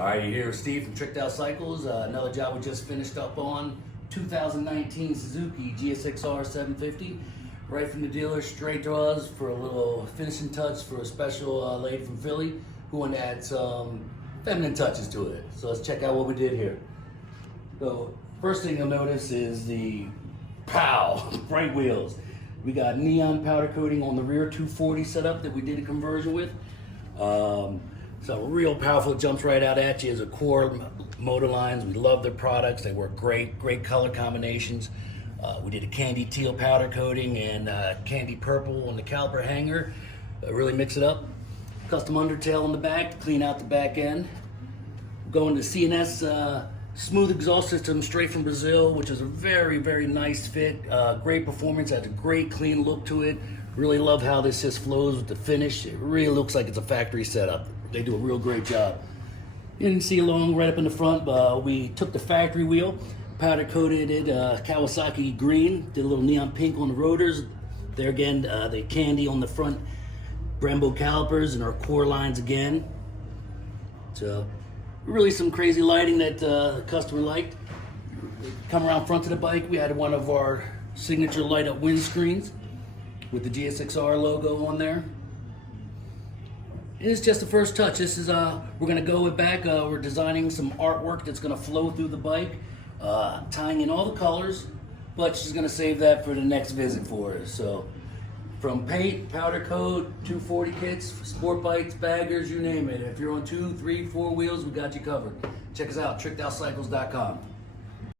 All right, you're here with Steve from Tricked Out Cycles. Another job we just finished up on, 2019 Suzuki GSXR 750. Right from the dealer, straight to us for a little finishing touch for a special lady from Philly who wanted to add some feminine touches to it. So let's check out what we did here. So first thing you'll notice is the bright wheels. We got neon powder coating on the rear 240 setup that we did a conversion with. So real powerful, jumps right out at you as a core Moto Lines. We love their products. They work great color combinations. We did a candy teal powder coating and candy purple on the caliper hanger. Really mix it up. Custom undertail on the back to clean out the back end. Going to C&S smooth exhaust system straight from Brazil, which is a very nice fit. Great performance, has a great clean look to it. Really love how this just flows with the finish. It really looks like it's a factory setup. They do a real great job. You can see along right up in the front, we took the factory wheel, powder coated it Kawasaki green, did a little neon pink on the rotors. There again, the candy on the front Brembo calipers and our core lines again. So really some crazy lighting that the customer liked. Come around front of the bike, we had one of our signature Light Up Windscreens with the GSXR logo on there. It's just the first touch. This is we're gonna go with back. We're designing some artwork that's gonna flow through the bike, tying in all the colors, but she's gonna save that for the next visit for us. So from paint, powder coat, 240 kits, sport bikes, baggers, you name it. If you're on 2, 3, 4 wheels, we got you covered. Check us out, trickedOutCycles.com.